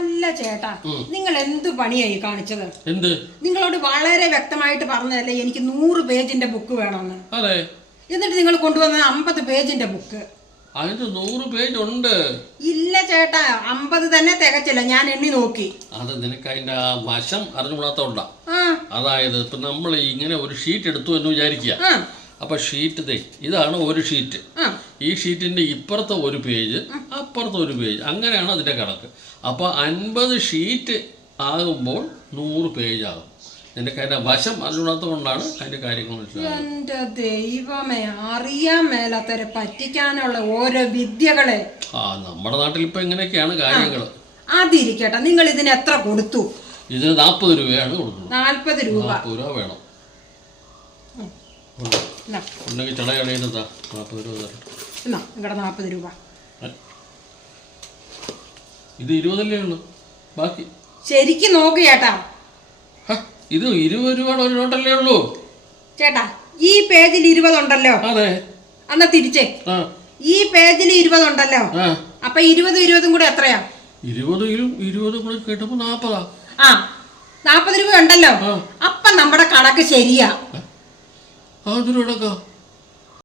അല്ല ചേട്ടാ, നിങ്ങൾ എന്ത് പണിയായി കാണിച്ചത്? എന്ത്? നിങ്ങളോട് വളരെ വ്യക്തമായിട്ട് പറഞ്ഞതല്ലേ എനിക്ക് 100 പേജിന്റെ ബുക്ക് വേണമെന്ന്. അതെ. എന്നിട്ട് നിങ്ങൾ കൊണ്ടുവന്ന 50 പേജിന്റെ ബുക്ക്. അതിന് 100 പേജ് ഉണ്ട്. ഇല്ല ചേട്ടാ, 50 തന്നെ തികച്ചില്ല. ഞാൻ എണ്ണി നോക്കി. അത് നിനക്ക് അതിന്റെ ആ വശം അറിഞ്ഞുകൂടാത്തോണ്ടാ. അതായത് ഇപ്പൊ നമ്മൾ ഇങ്ങനെ ഒരു ഷീറ്റ് എടുത്തു എന്ന് വിചാരിക്കുക. അപ്പൊ ഷീറ്റ് ഇതാണ് ഒരു ഷീറ്റ്. ഈ ഷീറ്റിന്റെ ഇപ്പുറത്തെ ഒരു പേജ്, അപ്പുറത്തെ ഒരു പേജ്, അങ്ങനെയാണ് അതിന്റെ കണക്ക്. അപ്പൊ 50 ഷീറ്റ് ആകുമ്പോൾ 100 പേജ് ആകും. നിനക്ക് അതിന്റെ വശം അറിഞ്ഞുകൂടാത്തോണ്ടാണ് അതിന്റെ കാര്യങ്ങൾ മനസ്സിലായത്. എന്റെ ദൈവമേ, അറിയാൻ മേലാത്തവരെ പറ്റിക്കാനുള്ള ഓരോ വിദ്യകളെ. നമ്മുടെ നാട്ടിൽ ഇപ്പൊ എങ്ങനെയൊക്കെയാണ് കാര്യങ്ങൾ. അതിരിക്കട്ടെ, നിങ്ങൾ ഇതിന് എത്ര കൊടുത്തു? ഇതിന് 40 രൂപയാണ് കൊടുക്കുന്നത്. 40 രൂപ. 40 രൂപ വേണം. ഉണ്ടെങ്കിൽ ചടയടയുന്നതാ 40 രൂപ തരാം. നിങ്ങളുടെ 40 രൂപ. ഇത് 20 ഉള്ളൂ. ബാക്കി ശരിക്കും നോക്ക് ചേട്ടാ. ഇത് 20 രൂപയുടെ ഒരു നോട്ടല്ലേ ഉള്ളൂ ചേട്ടാ. ഈ പേജിൽ 20 ഉണ്ടല്ലോ. അതെ. എന്നാ തിരിച്ചേ. ഈ പേജിൽ 20 ഉണ്ടല്ലോ. അപ്പൊ 20 കൂടെ എത്രയാ? 20 കൂടെ കേട്ടപ്പോ 40. 40 രൂപ ഉണ്ടല്ലോ. അപ്പൊ നമ്മുടെ കണക്ക് ശരിയാ. അതൊരു